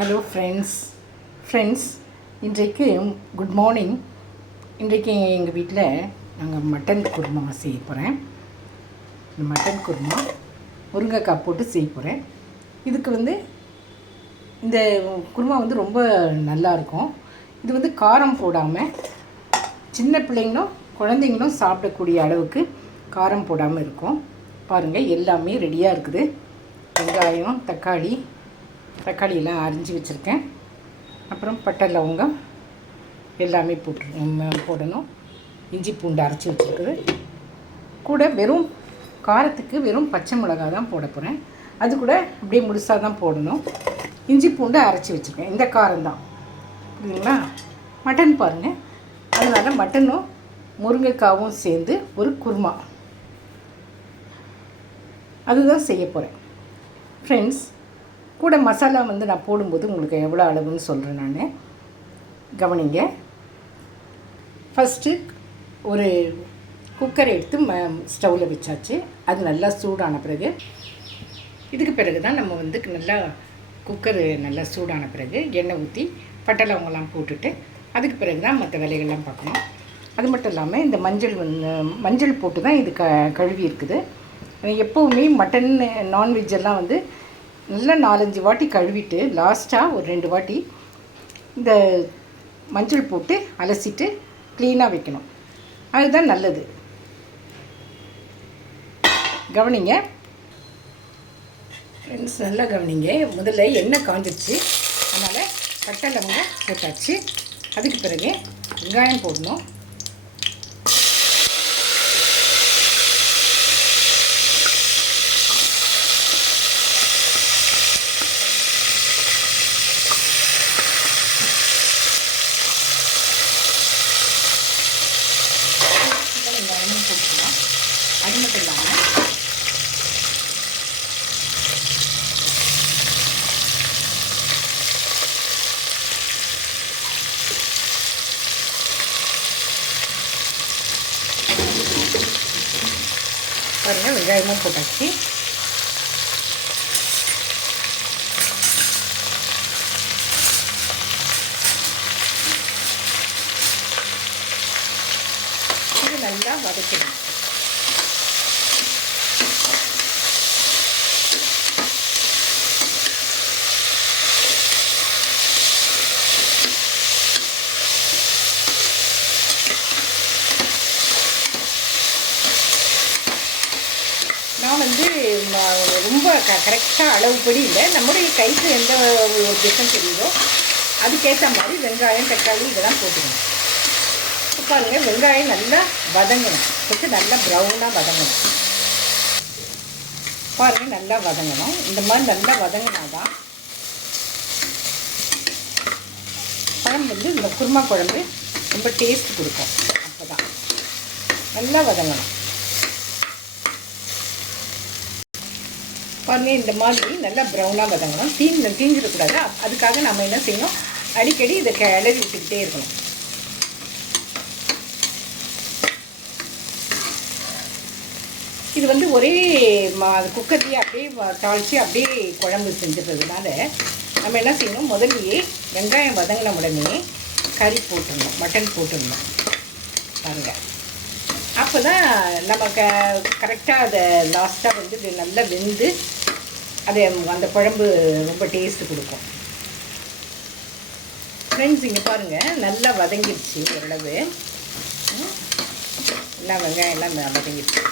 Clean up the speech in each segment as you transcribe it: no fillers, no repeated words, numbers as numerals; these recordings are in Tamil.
ஹலோ ஃப்ரெண்ட்ஸ் இன்றைக்கு குட் மார்னிங். இன்றைக்கு எங்கள் வீட்டில் நாங்கள் மட்டன் குருமா செய்ய போகிறேன். இந்த மட்டன் குருமா முருங்கைக்காய் போட்டு செய்ய போகிறேன். இதுக்கு இந்த குருமா ரொம்ப நல்லாயிருக்கும். இது காரம் போடாமல் சின்ன பிள்ளைங்களும் குழந்தைங்களும் சாப்பிடக்கூடிய அளவுக்கு காரம் போடாமல் இருக்கும். பாருங்கள், எல்லாமே ரெடியாக இருக்குது. வெங்காயம், தக்காளியெல்லாம் அரிஞ்சு வச்சுருக்கேன். அப்புறம் பட்டை, லவங்கம் எல்லாமே போடணும். இஞ்சி பூண்டு அரைச்சி வச்சுருக்குது. கூட வெறும் காரத்துக்கு வெறும் பச்சை மிளகா தான் போட போகிறேன். அது கூட அப்படியே முழுசாக தான் போடணும். இஞ்சி பூண்டு அரைச்சி வச்சுருக்கேன். இந்த காரம் தான், புரியுதுங்களா? மட்டன் பாருங்கள், அதனால் மட்டனும் முருங்கைக்காவும் சேர்ந்து ஒரு குருமா, அதுதான் செய்ய போகிறேன் ஃப்ரெண்ட்ஸ். கூட மசாலா நான் போடும்போது உங்களுக்கு எவ்வளோ அளவுன்னு சொல்கிறேன். நான் கவனிங்க. ஃபஸ்ட்டு ஒரு குக்கரை எடுத்து ஸ்டவ்வில் வச்சாச்சு. அது நல்லா சூடான பிறகு, இதுக்கு பிறகு தான் நம்ம நல்லா குக்கரு நல்லா சூடான பிறகு எண்ணெய் ஊற்றி பட்டை லவங்கெல்லாம் போட்டுட்டு அதுக்கு பிறகு தான் மற்ற வேலைகள்லாம் பார்க்கணும். அது மட்டும் இல்லாமல் இந்த மஞ்சள் போட்டு தான் இது கழுவி இருக்குது. எப்போவுமே மட்டன் நான்வெஜ்ஜெல்லாம் நல்லா 4-5 வாட்டி கழுவிட்டு லாஸ்ட்டாக ஒரு 2 வாட்டி இந்த மஞ்சள் போட்டு அலசிட்டு க்ளீனாக வைக்கணும். அதுதான் நல்லது. கவனிங்க ஃப்ரெண்ட்ஸ், நல்லா கவனிங்க. முதல்ல எண்ணெய் காஞ்சிடுச்சு, அதனால் பட்டை லவங்கம் போட்டாச்சு. அதுக்கு பிறகு வெங்காயம் போடணும். போட்டுக்கலாம். அது மட்டும் இல்லாமல் பாருங்கள், வெங்காயமும் போட்டாச்சு. இது நல்லா வதக்கணும். நான் ரொம்ப கரெக்டாக அளவுப்படி இல்லை, நம்முடைய கைக்கு எந்த ஒரு டிஃப்ரெண்ட் தெரியுதோ அதுக்கேற்ற மாதிரி வெங்காயம், தக்காளி இதெல்லாம் போட்டுக்கணும். பாருங்கள், வெங்காயம் நல்லா வதங்கணும். கொஞ்சம் நல்லா ப்ரௌனாக வதங்கணும். பாருங்கள், நல்லா வதங்கணும். இந்த மாதிரி நல்லா வதங்கினாதான் குழம்பு இந்த குருமா குழம்பு ரொம்ப டேஸ்ட் கொடுக்கும். அப்போ தான் நல்லா வதங்கணும். பாருங்கள், இந்த மாதிரி நல்லா ப்ரௌனாக வதங்கணும். தீஞ்சிடக்கூடாது. அதுக்காக நம்ம என்ன செய்யணும், அடிக்கடி இதை கிளறி விட்டுக்கிட்டே இருக்கணும். இது ஒரே குக்கர்லேயே அப்படியே தாளித்து அப்படியே குழம்பு செஞ்சுறதுனால நம்ம என்ன செய்யணும், முதல்லையே வெங்காயம் வதங்கின உடனே கறி போட்டுடணும், மட்டன் போட்டுடணும். பாருங்கள், அப்போ தான் நம்ம கரெக்டாக அதை லாஸ்ட்டாக நல்லா வெந்து அது அந்த குழம்பு ரொம்ப டேஸ்ட்டு கொடுக்கும். ஃப்ரெண்ட்ஸ், இங்கே பாருங்கள், நல்லா வதங்கிடுச்சு. ஓரளவு எல்லாம் வெங்காயம் எல்லாம் வதங்கிடுச்சு.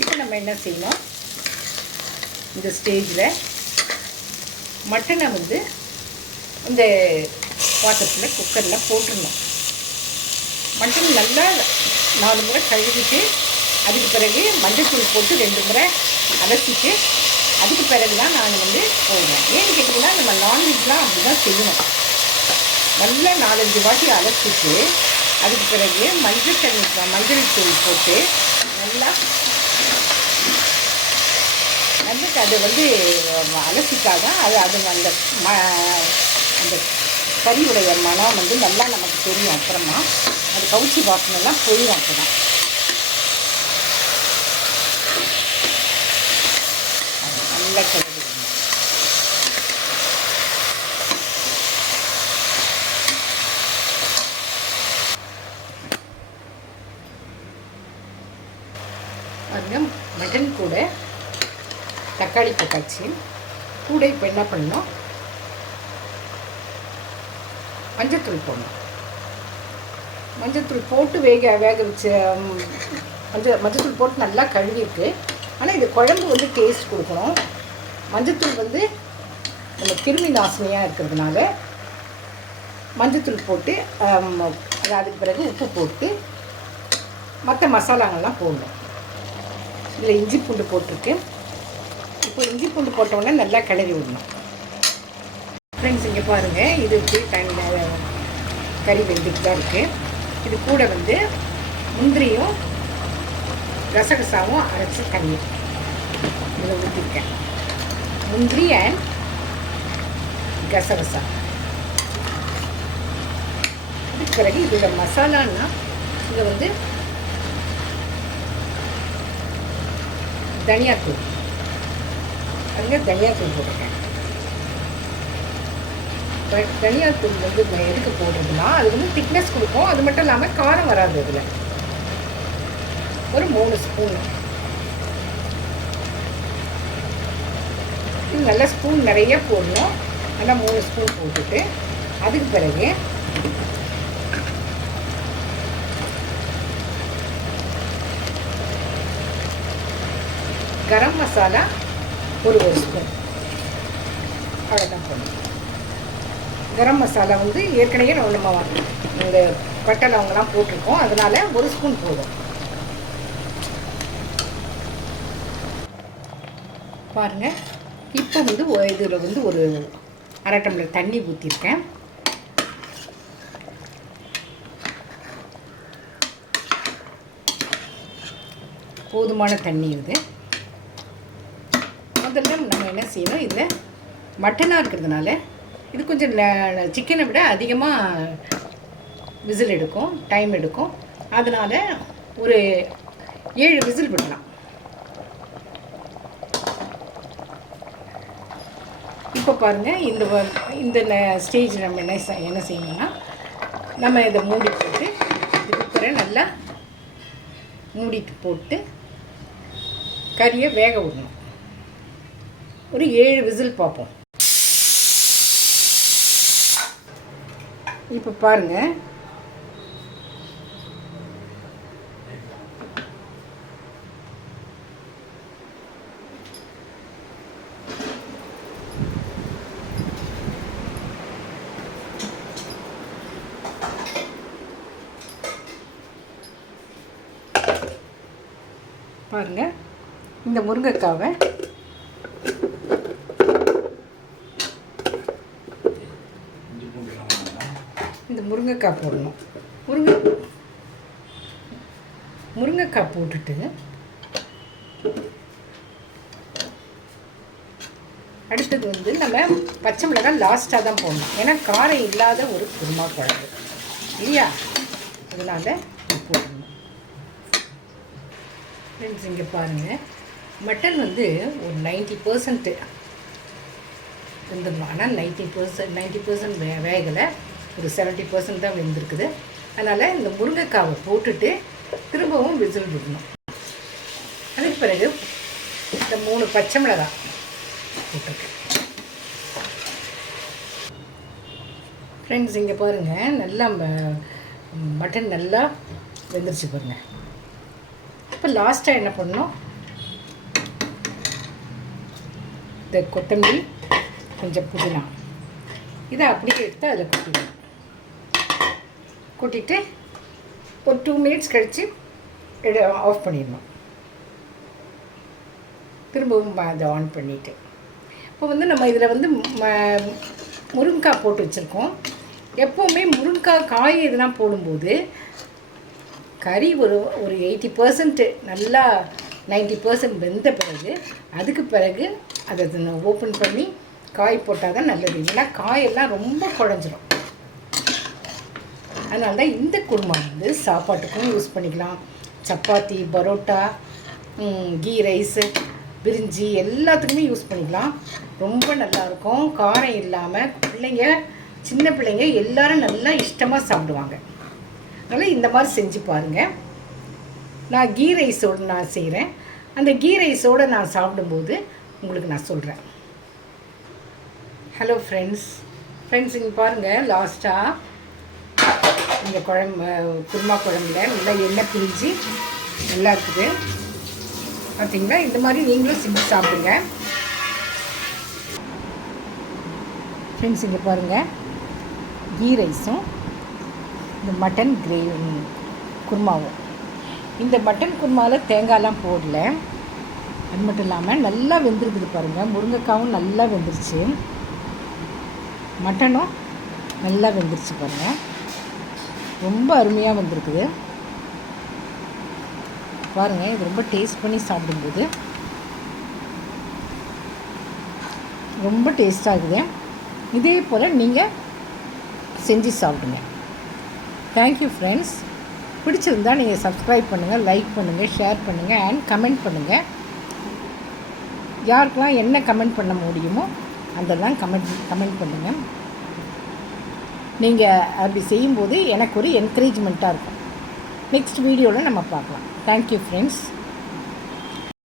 இப்போ நம்ம என்ன செய்யணும், இந்த ஸ்டேஜில் மட்டனை இந்த பாத்திரத்தில் குக்கரில் போட்டுடணும். மட்டன் நல்லா 4 முறை கழுவிட்டு அதுக்கு பிறகு மஞ்சள்தூள் போட்டு 2 முறை அலசிட்டு அதுக்கு பிறகு தான் நான் போடுவேன். ஏன்னு கேட்டிங்கன்னா, நம்ம நான்வெஜ்லாம் அப்படி தான் செய்யணும். நல்லா 4-5 வாட்டி அலசிட்டு அதுக்கு பிறகு மஞ்சள் தூள் போட்டு நல்லா அது அலசிக்காதான் அது அந்த கறியுடைய மனம் நல்லா நமக்கு தெரியும். அப்புறமா அது கவுச்சி வாசனைலாம் போயிடும். அப்போ தான் நல்லா கிளறிடுங்க. தக்காளி போட்டாச்சு. கூட இப்போ என்ன பண்ணணும், மஞ்சத்தூள் போடணும். மஞ்சத்தூள் போட்டு வேக வச்சு மஞ்சத்தூள் போட்டு நல்லா கழுவிருக்கு. ஆனால் இது குழம்பு வந்து டேஸ்ட் கொடுக்கணும். மஞ்சத்தூள் வந்து நம்ம கிருமி நாசினியாக இருக்கிறதுனால மஞ்சத்தூள் போட்டு அதுக்கு பிறகு உப்பு போட்டு மற்ற மசாலாங்கள்லாம் போடணும். இதில் இஞ்சி பூண்டு போட்டிருக்கு. இப்போ இஞ்சி பூண்டு போட்டோடனே நல்லா கிளறி விடணும். ஃப்ரெண்ட்ஸ் இங்கே பாருங்கள், இது கறி வெந்துட்டு தான் இருக்குது. இது கூட வந்து முந்திரியும் கசகசாவும் அரைச்சி தண்ணி இதில் ஊற்றிருக்கேன். முந்திரி அண்ட் கசகசா. அதுக்கு பிறகு இதோட மசாலான்னா இதை வந்து தனியாத்தூள், அங்கே தனியாத்தூள் போட்டிருக்கேன். தனியாத்தூள் வந்து எதுக்கு போடுறதுன்னா அது வந்து திக்னஸ் கொடுக்கும். அது மட்டும் இல்லாமல் காரம் வராது. இதில் ஒரு 3 ஸ்பூன், இது நல்லா ஸ்பூன் நிறைய போடணும். நல்லா 3 ஸ்பூன் போட்டுட்டு அதுக்கு பிறகு கரம் மசாலா ஒரு ஸ்பூன், அவ்வளோதான் போடணும். கரம் மசாலா வந்து ஏற்கனவே நம்ம இந்த பட்டை லவங்கெல்லாம் போட்டிருக்கோம், அதனால் 1 ஸ்பூன் போதும். பாருங்கள், இப்போ வந்து இதில் வந்து ஒரு 1/2 டம்ளர் தண்ணி ஊற்றிருக்கேன். போதுமான தண்ணி இது. முதல்ல நம்ம என்ன செய்யணும், இதில் மட்டனாக இருக்கிறதுனால இது கொஞ்சம் சிக்கனை விட அதிகமாக விசில் எடுக்கும், டைம் எடுக்கும். அதனால் ஒரு 7 விசில் விடலாம். இப்போ பாருங்கள், இந்த ஸ்டேஜ் நம்ம என்ன செய்யணும்னா, நம்ம இதை மூடி போட்டு இதுக்கு நல்லா மூடிட்டு போட்டு கறியை வேக விடணும். ஒரு 7 விசில் பார்ப்போம். இப்போ பாருங்கள், பாருங்கள் இந்த முருங்கைக்காவை இந்த முருங்கைக்காய் போடணும். முருங்கைக்காய் போட்டுட்டு அடுத்தது வந்து நம்ம பச்சை மிளகாய் லாஸ்ட்டாக தான் போடணும். ஏன்னா காரம் இல்லாத ஒரு குருமா குழம்பு இல்லையா, அதனால் போடணும். ஃப்ரெண்ட்ஸ் இங்கே பாருங்கள், மட்டன் வந்து ஒரு 90% வெந்துடணும். ஆனால் 90% வேகலை, ஒரு 70% தான் வெந்திருக்குது. அதனால் இந்த முருங்கைக்காவை போட்டுட்டு திரும்பவும் விசில் விடணும். அதுக்கு பிறகு இந்த 3 பச்சை மிளகாய் போட்டிருக்கேன். ஃப்ரெண்ட்ஸ் இங்கே பாருங்கள், நல்லா மட்டன் நல்லா வெந்துருச்சு பாருங்கள். இப்போ லாஸ்ட்டாக என்ன பண்ணணும், இந்த கொத்தமல்லி கொஞ்சம் புதினா இதை அப்படியே எடுத்து அதில் கொட்டிடணும். கொட்டிட்டு ஒரு 2 மினிட்ஸ் கழித்து ஆஃப் பண்ணிடணும். திரும்பவும் அதை ஆன் பண்ணிவிட்டு இப்போ வந்து நம்ம இதில் வந்து முருங்கைக்காய் போட்டு வச்சுருக்கோம். எப்போவுமே முருங்கைக்காய் காய் இதெல்லாம் போடும்போது கறி ஒரு 80% நல்லா 90% வெந்த பிறகு அதுக்கு பிறகு அதை ஓப்பன் பண்ணி காய் போட்டால் தான் நல்லது. ஏன்னா காயெல்லாம் ரொம்ப குழஞ்சிரும். அதனால தான் இந்த குருமா வந்து சாப்பாட்டுக்கும் யூஸ் பண்ணிக்கலாம், சப்பாத்தி, பரோட்டா, கீ ரைஸு, பிரிஞ்சி எல்லாத்துக்குமே யூஸ் பண்ணிக்கலாம். ரொம்ப நல்லாயிருக்கும், காரம் இல்லாமல். சின்ன பிள்ளைங்க எல்லோரும் நல்லா இஷ்டமாக சாப்பிடுவாங்க. அதனால் இந்த மாதிரி செஞ்சு பாருங்கள். நான் கீ ரைஸோடு நான் செய்கிறேன். அந்த கீ ரைஸோடு நான் சாப்பிடும்போது உங்களுக்கு நான் சொல்கிறேன். ஹலோ ஃப்ரெண்ட்ஸ், இங்கே பாருங்கள், லாஸ்ட்டாக இந்த குருமா குழம்புல நல்லா எண்ணெய் பிரிஞ்சு நல்லா இருக்குது பார்த்தீங்களா. இந்த மாதிரி நீங்களும் செஞ்சு சாப்பிடுங்க ஃப்ரெண்ட்ஸ். இங்கே பாருங்கள், கீ ரைஸும் இந்த மட்டன் குருமாவும். இந்த மட்டன் குருமாவில் தேங்காயெலாம் போடல. அது மட்டும் இல்லாமல் நல்லா வெந்திருக்குது பாருங்கள். முருங்கைக்காவும் நல்லா வெந்துருச்சு, மட்டனும் நல்லா வெந்துருச்சு பாருங்கள். ரொம்ப அருமையாக வந்திருக்குது பாருங்கள். இது ரொம்ப டேஸ்ட் பண்ணி சாப்பிடும்போது ரொம்ப டேஸ்ட்டாகுது. இதே போல் நீங்கள் செஞ்சு சாப்பிடுங்க. Thank you friends. பிடிச்சிருந்தால் நீங்கள் சப்ஸ்கிரைப் பண்ணுங்கள், லைக் பண்ணுங்கள், ஷேர் பண்ணுங்கள் அண்ட் கமெண்ட் பண்ணுங்கள். யாருக்கெல்லாம் என்ன கமெண்ட் பண்ண முடியுமோ அதெல்லாம் கமெண்ட் பண்ணுங்கள். நீங்கள் அப்படி செய்யும்போது எனக்கு ஒரு என்கரேஜ்மெண்ட்டாக இருக்கும். நெக்ஸ்ட் வீடியோவில் நம்ம பார்க்கலாம். Thank you friends.